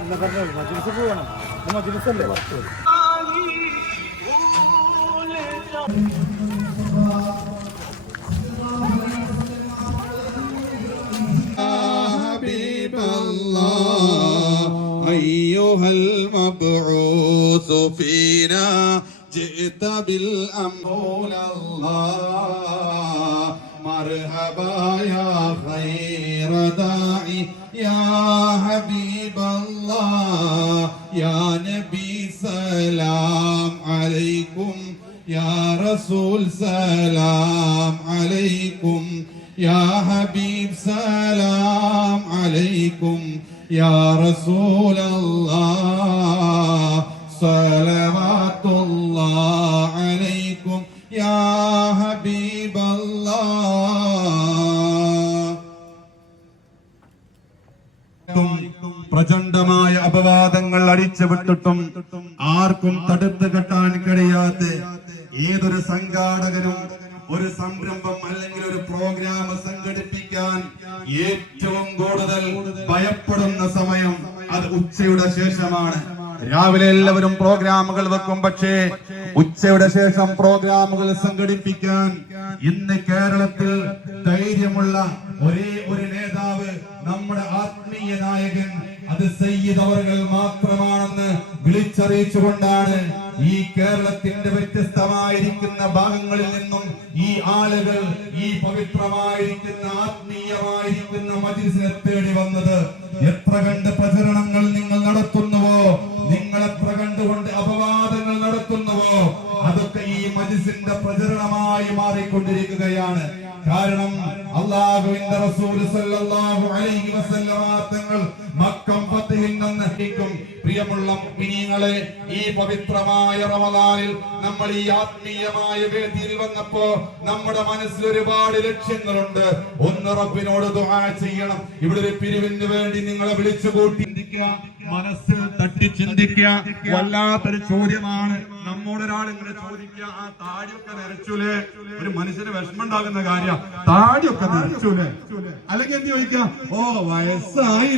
ഇന്നത്തെ മജിൽസ് പോവാണ് മജിൽസല്ലേ أيها المبعوث فينا جئت بالأمر الله. مرحبا يا خير داعي يا حبيب الله يا نبي سلام. റസൂൽ സലാം അലൈക്കും യാ ഹബീബ് സലാം അലൈക്കും യാ റസൂൽ അല്ലാഹ് സലവാത്തുല്ലാഹ് അലൈക്കും യാ ഹബീബ് പ്രചണ്ഡമായ അപവാദങ്ങൾ അടിച്ചു വിട്ടിട്ടും ആർക്കും തടുത്തു കെട്ടാൻ കഴിയാതെ ഏതൊരു സംഘാടകനും ഒരു സംരംഭം അല്ലെങ്കിൽ ഒരു പ്രോഗ്രാം സംഘടിപ്പിക്കാൻ ഏറ്റവും കൂടുതൽ ഭയപ്പെടുന്ന സമയം അത് ഉച്ചയുടെ ശേഷമാണ്. രാവിലെ എല്ലാവരും പ്രോഗ്രാമുകൾ വെക്കും. പക്ഷേ ഉച്ചയുടെ ശേഷം പ്രോഗ്രാമുകൾ സംഘടിപ്പിക്കാൻ ഇന്ന് കേരളത്തിൽ ധൈര്യമുള്ള ഒരേ ഒരു നേതാവ് നമ്മുടെ ആത്മീയ നായകൻ അത് സയ്യിദ് അവർകൾ മാത്രമാണെന്ന് വിളിച്ചറിയിച്ചുകൊണ്ടാണ് ഈ കേരളത്തിന്റെ വ്യത്യസ്തമായിരിക്കുന്ന ഭാഗങ്ങളിൽ നിന്നും ഈ ആളുകൾ ഈ പവിത്രമായിരിക്കുന്ന ആത്മീയമായിരിക്കുന്ന മജിസിനെ തേടി വന്നത്. എത്ര കണ്ട് പ്രചരണങ്ങൾ നിങ്ങൾ നടത്തുന്നുവോ? നിങ്ങൾ എത്ര കണ്ടുകൊണ്ട് അപവാദങ്ങൾ നടത്തുന്നുവോ? അതൊക്കെ ഈ മജിസിന്റെ പ്രചരണമായി മാറിക്കൊണ്ടിരിക്കുകയാണ്. കാരണം അള്ളാഹുവിന്റെ റസൂൽ സല്ലല്ലാഹു അലൈഹി വസല്ലമ തങ്ങൾ മക്കം മുഅ്മിനീങ്ങളെ ഈ പവിത്രമായ റമദാനിൽ നമ്മൾ ഈ ആത്മീയമായ വേദിയിൽ വന്നപ്പോ നമ്മുടെ മനസ്സിൽ ഒരുപാട് ലക്ഷ്യങ്ങളുണ്ട്. ഒന്ന് റബ്ബിനോട് ദുആ ചെയ്യണം. ഇവിടെ ഒരു പിരിവിന് വേണ്ടി നിങ്ങളെ വിളിച്ചു കൂട്ടി മനസ്സിൽ തട്ടി ചിന്തിക്കുക. വല്ലാത്തൊരു ചോദ്യമാണ്. നമ്മോട് ഒരാൾ ഇങ്ങനെ ചോദിക്കുക ആ താടിയൊക്കെ നരച്ചൂലേ? ഒരു മനുഷ്യന് വിഷമം ഉണ്ടാകുന്ന കാര്യ. താടിയൊക്കെ നരച്ചൂലേ? അല്ലെങ്കിൽ എന്ത് ചോദിക്കുക ഓ വയസ്സായി.